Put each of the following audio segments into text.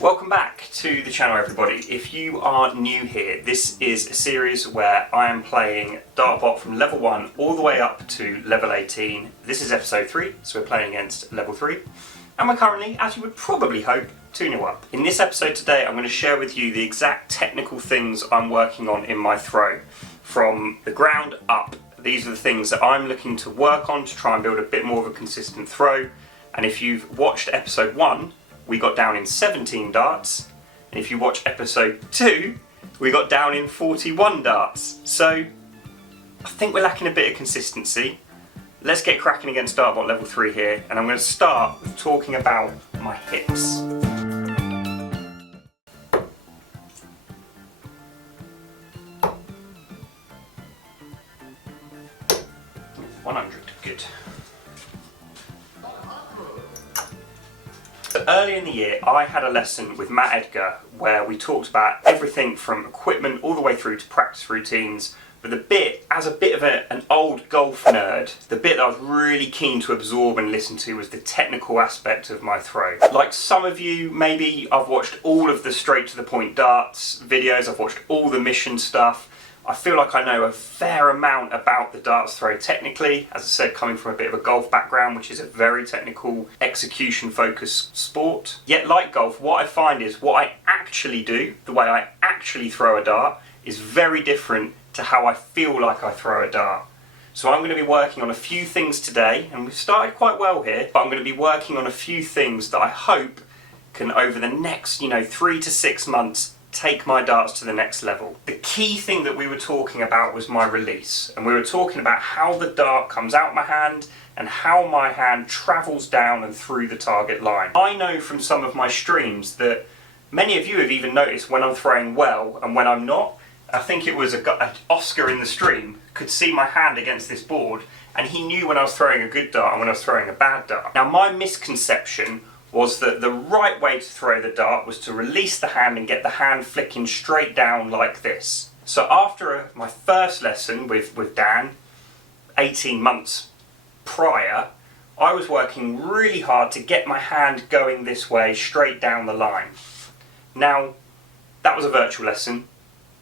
Welcome back to the channel, everybody. If you are new here, this is a series where I am playing Dartbot from level 1 all the way up to level 18. This is episode 3, so we're playing against level 3. And we're currently, as you would probably hope, 2-0 up. In this episode today, I'm going to share with you the exact technical things I'm working on in my throw. From the ground up, these are the things that I'm looking to work on to try and build a bit more of a consistent throw. And if you've watched episode 1, we got down in 17 darts, and if you watch episode 2, we got down in 41 darts. So I think we're lacking a bit of consistency. Let's get cracking against Dartbot level 3 here, and I'm going to start with talking about my hips. Good. Earlier in the year, I had a lesson with Matt Edgar where we talked about everything from equipment all the way through to practice routines. But the bit, as a bit of an old golf nerd, the bit that I was really keen to absorb and listen to was the technical aspect of my throw. Like some of you, maybe I've watched all of the straight to the point darts videos, I've watched all the mission stuff. I feel like I know a fair amount about the darts throw technically, as I said, coming from a bit of a golf background, which is a very technical, execution-focused sport. Yet like golf, what I find is what I actually do, the way I actually throw a dart, is very different to how I feel like I throw a dart. So I'm going to be working on a few things today, and we've started quite well here, but I'm going to be working on a few things that I hope can, over the next, 3 to 6 months, take my darts to the next level. The key thing that we were talking about was my release, and we were talking about how the dart comes out my hand and how my hand travels down and through the target line. I know from some of my streams that many of you have even noticed when I'm throwing well and when I'm not. I think it was Oscar in the stream could see my hand against this board, and he knew when I was throwing a good dart and when I was throwing a bad dart. Now my misconception was that the right way to throw the dart was to release the hand and get the hand flicking straight down like this. So after my first lesson with Dan, 18 months prior, I was working really hard to get my hand going this way, straight down the line. Now, that was a virtual lesson.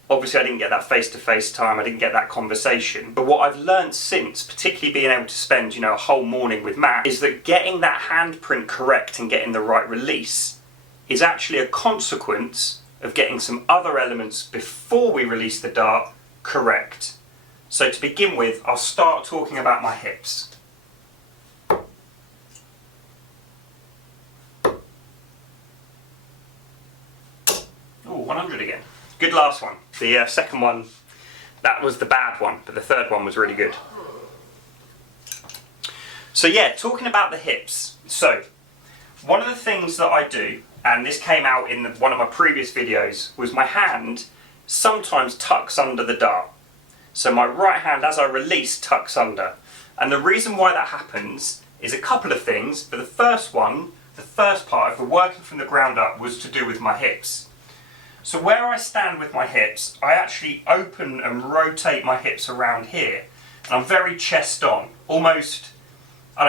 Obviously I didn't get that face-to-face time, I didn't get that conversation. But what I've learned since, particularly being able to spend, a whole morning with Matt, is that getting that handprint correct and getting the right release is actually a consequence of getting some other elements before we release the dart correct. So to begin with, I'll start talking about my hips. Ooh, 100 again. Good last one. The second one, that was the bad one, but the third one was really good. So yeah, talking about the hips. So, one of the things that I do, and this came out in one of my previous videos, was my hand sometimes tucks under the dart. So my right hand, as I release, tucks under. And the reason why that happens is a couple of things, but the first part, if we're working from the ground up, was to do with my hips. So where I stand with my hips, I actually open and rotate my hips around here. And I'm very chest on, almost,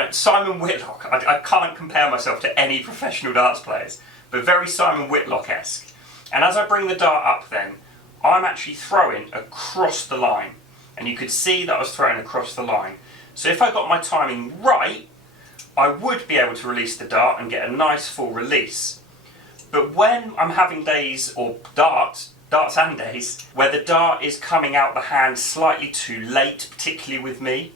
Simon Whitlock. I can't compare myself to any professional darts players, but very Simon Whitlock-esque. And as I bring the dart up then, I'm actually throwing across the line. And you could see that I was throwing across the line. So if I got my timing right, I would be able to release the dart and get a nice full release. But when I'm having days, or darts and days, where the dart is coming out the hand slightly too late, particularly with me,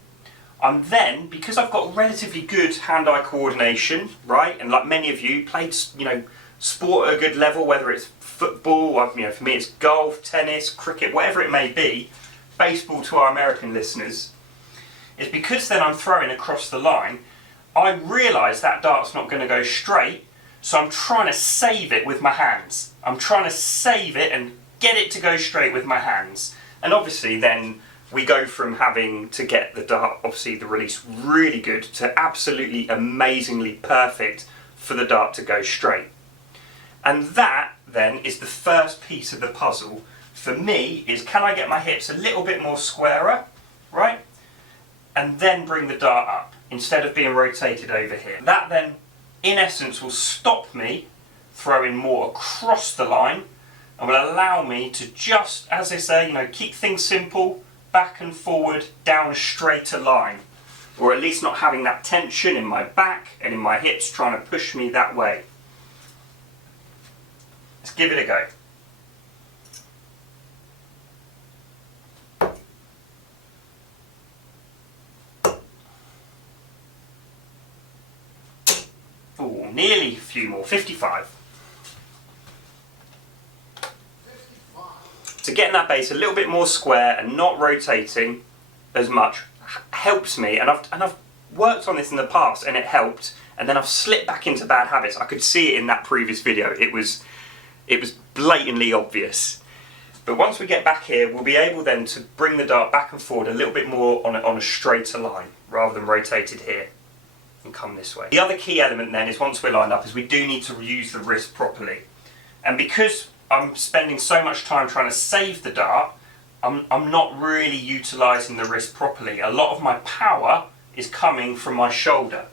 I'm then, because I've got relatively good hand-eye coordination, right, and like many of you, played, sport at a good level, whether it's football, or, for me it's golf, tennis, cricket, whatever it may be, baseball to our American listeners, it's because then I'm throwing across the line, I realise that dart's not going to go straight. So I'm trying to save it with my hands. I'm trying to save it and get it to go straight with my hands. And obviously then we go from having to get the dart, obviously the release really good, to absolutely amazingly perfect for the dart to go straight. And that then is the first piece of the puzzle for me, is can I get my hips a little bit more squarer, right? And then bring the dart up instead of being rotated over here. That then in essence will stop me throwing more across the line and will allow me to just, as they say, you know, keep things simple, back and forward, down a straighter line. Or at least not having that tension in my back and in my hips trying to push me that way. Let's give it a go. Oh, nearly a few more, 55. So getting that base a little bit more square and not rotating as much helps me, and I've worked on this in the past and it helped, and then I've slipped back into bad habits. I could see it in that previous video. It was blatantly obvious. But once we get back here, we'll be able then to bring the dart back and forward a little bit more on a straighter line rather than rotated here and come this way. The other key element then is, once we're lined up, is we do need to use the wrist properly. And because I'm spending so much time trying to save the dart, I'm not really utilising the wrist properly. A lot of my power is coming from my shoulder.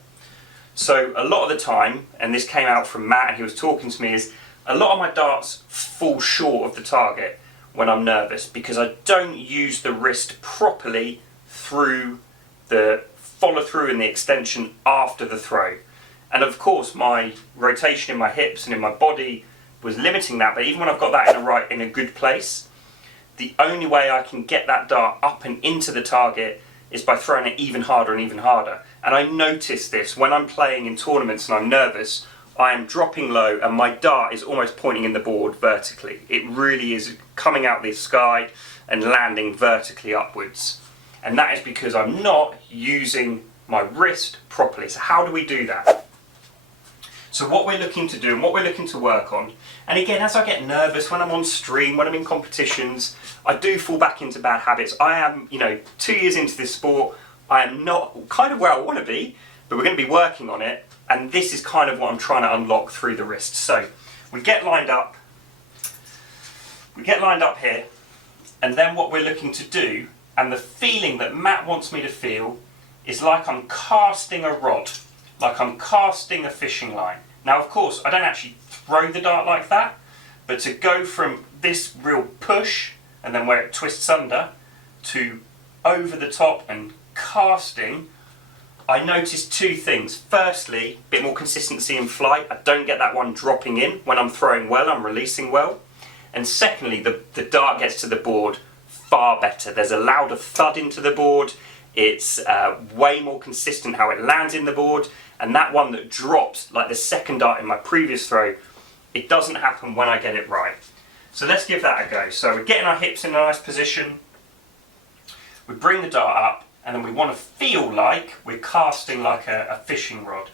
So a lot of the time, and this came out from Matt and he was talking to me, is a lot of my darts fall short of the target when I'm nervous because I don't use the wrist properly through the follow through and the extension after the throw. And of course my rotation in my hips and in my body was limiting that, but even when I've got that in a good place, the only way I can get that dart up and into the target is by throwing it even harder and even harder. And I notice this when I'm playing in tournaments and I'm nervous, I am dropping low and my dart is almost pointing in the board vertically. It really is coming out the sky and landing vertically upwards. And that is because I'm not using my wrist properly. So how do we do that? So what we're looking to do and what we're looking to work on, and again, as I get nervous when I'm on stream, when I'm in competitions, I do fall back into bad habits. I am, 2 years into this sport, I am not kind of where I want to be, but we're going to be working on it, and this is kind of what I'm trying to unlock through the wrist. So we get lined up here, and then what we're looking to do, and the feeling that Matt wants me to feel, is like I'm casting a rod, like I'm casting a fishing line. Now of course I don't actually throw the dart like that, but to go from this real push and then where it twists under to over the top and casting, I noticed two things. Firstly, a bit more consistency in flight. I don't get that one dropping in. When I'm throwing well, I'm releasing well. And secondly, the dart gets to the board far better. There's a louder thud into the board. It's way more consistent how it lands in the board. And that one that drops, like the second dart in my previous throw, it doesn't happen when I get it right. So let's give that a go. So we're getting our hips in a nice position. We bring the dart up, and then we want to feel like we're casting like a fishing rod.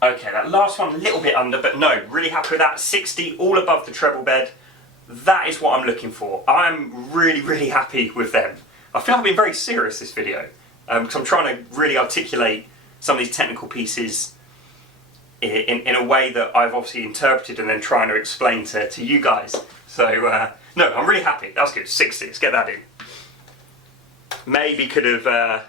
Okay, that last one a little bit under, but no, really happy with that. 60, all above the treble bed. That is what I'm looking for. I'm really, really happy with them. I feel I've been very serious this video, because I'm trying to really articulate some of these technical pieces in a way that I've obviously interpreted and then trying to explain to you guys. So, no, I'm really happy. That was good. 60, let's get that in. Maybe could have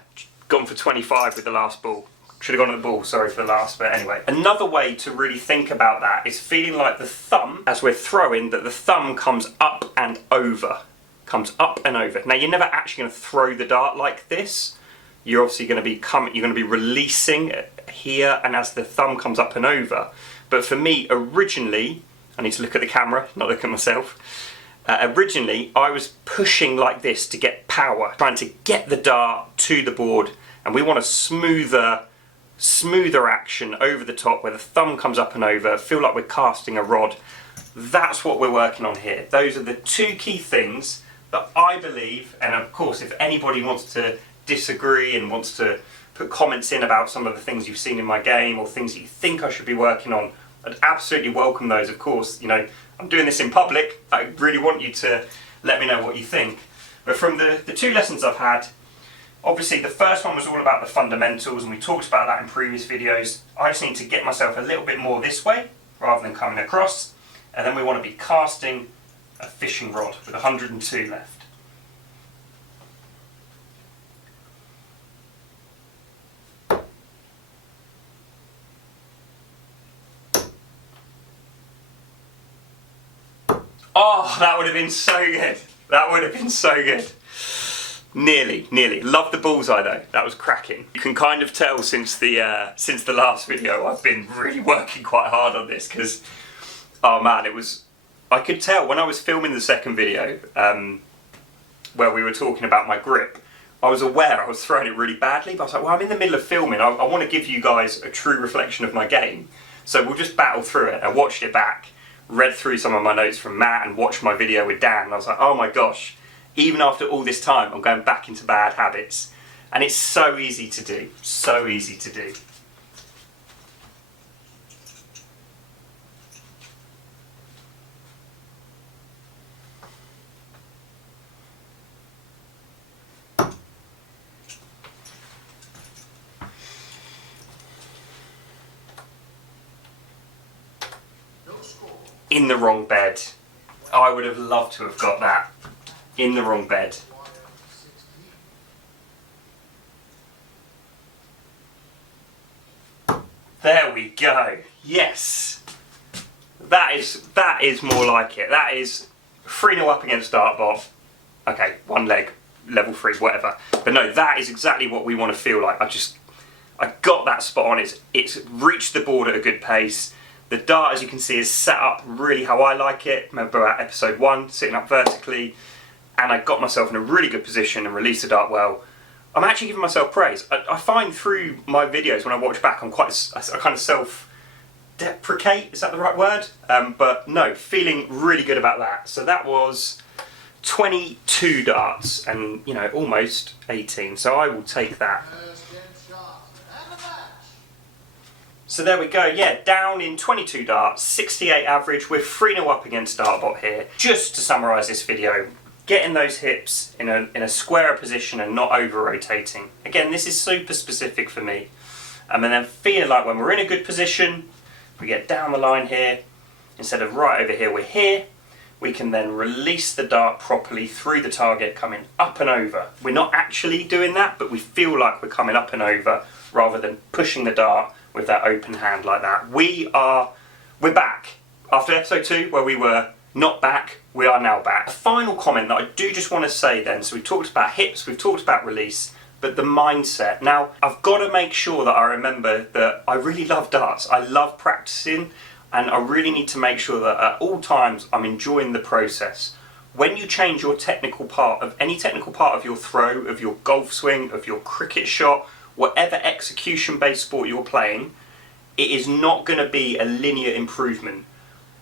gone for 25 with the last ball. Should have gone at the ball, sorry for the last, but anyway. Another way to really think about that is feeling like the thumb, as we're throwing, that the thumb comes up and over. Comes up and over. Now you're never actually going to throw the dart like this. You're obviously going to be releasing here, and as the thumb comes up and over. But for me, originally, I need to look at the camera, not look at myself. Originally, I was pushing like this to get power, trying to get the dart to the board, and we want a smoother action over the top where the thumb comes up and over, feel like we're casting a rod. That's what we're working on here. Those are the two key things that I believe, and of course if anybody wants to disagree and wants to put comments in about some of the things you've seen in my game or things that you think I should be working on, I'd absolutely welcome those. Of course, I'm doing this in public. I really want you to let me know what you think. But from the two lessons I've had, obviously the first one was all about the fundamentals, and we talked about that in previous videos. I just need to get myself a little bit more this way rather than coming across, and then we want to be casting a fishing rod with 102 left. Oh, that would have been so good. That would have been so good. Nearly, nearly. Love the bullseye though. That was cracking. You can kind of tell since the last video I've been really working quite hard on this because, oh man, I could tell when I was filming the second video where we were talking about my grip, I was aware I was throwing it really badly, but I was like, well, I'm in the middle of filming. I want to give you guys a true reflection of my game. So we'll just battle through it. I watched it back, read through some of my notes from Matt and watched my video with Dan. And I was like, oh my gosh, even after all this time, I'm going back into bad habits. And it's so easy to do, so easy to do. In the wrong bed. I would have loved to have got that. In the wrong bed. There we go. Yes. That is more like it. That is 3-0 up against Dartbot. Okay, one leg, level 3, whatever. But no, that is exactly what we want to feel like. I got that spot on. It's reached the board at a good pace. The dart, as you can see, is set up really how I like it. Remember at episode 1, sitting up vertically, and I got myself in a really good position and released the dart well. I'm actually giving myself praise. I find through my videos when I watch back, I kind of self-deprecate, is that the right word? But no, feeling really good about that. So that was 22 darts and, you know, almost 18. So I will take that. So there we go, yeah, down in 22 darts, 68 average, we're 3-0 up against Dartbot here. Just to summarise this video, getting those hips in a squarer position and not over-rotating. Again, this is super specific for me. And then feeling like when we're in a good position, we get down the line here, instead of right over here, we're here. We can then release the dart properly through the target, coming up and over. We're not actually doing that, but we feel like we're coming up and over rather than pushing the dart with that open hand like that. We're back. After episode 2, where we were not back, we are now back. A final comment that I do just want to say then, so we've talked about hips, we've talked about release, but the mindset. Now, I've got to make sure that I remember that I really love darts. I love practicing, and I really need to make sure that at all times I'm enjoying the process. When you change your technical part of any technical part of your throw, of your golf swing, of your cricket shot, whatever execution-based sport you're playing, it is not going to be a linear improvement.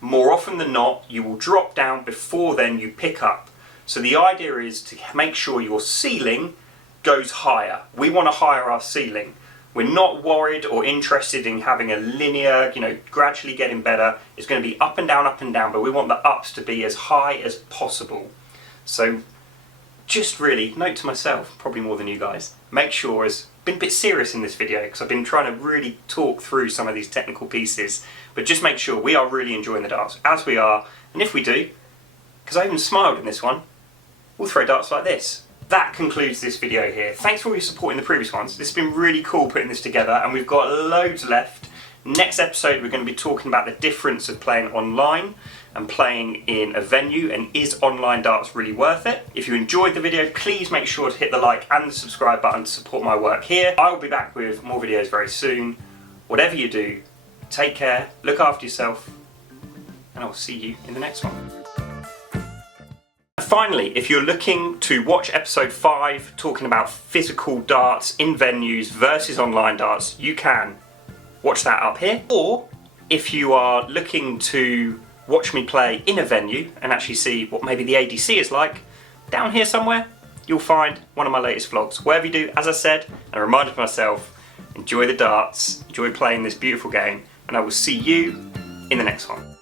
More often than not, you will drop down before then you pick up. So the idea is to make sure your ceiling goes higher. We want to higher our ceiling. We're not worried or interested in having a linear, you know, gradually getting better. It's going to be up and down, but we want the ups to be as high as possible. So just really, note to myself, probably more than you guys, make sure, as been a bit serious in this video because I've been trying to really talk through some of these technical pieces, but just make sure we are really enjoying the darts, as we are, and if we do, because I even smiled in this one, we'll throw darts like this. That concludes this video here. Thanks for all your support in the previous ones. It's been really cool putting this together, and we've got loads left. Next episode we're going to be talking about the difference of playing online and playing in a venue, and is online darts really worth it? If you enjoyed the video, please make sure to hit the like and the subscribe button to support my work here. I will be back with more videos very soon. Whatever you do, take care, look after yourself, and I'll see you in the next one. Finally, if you're looking to watch episode 5 talking about physical darts in venues versus online darts, you can watch that up here. Or if you are looking to watch me play in a venue and actually see what maybe the ADC is like, down here somewhere you'll find one of my latest vlogs. Whatever you do, as I said, and I reminded myself, enjoy the darts, enjoy playing this beautiful game, and I will see you in the next one.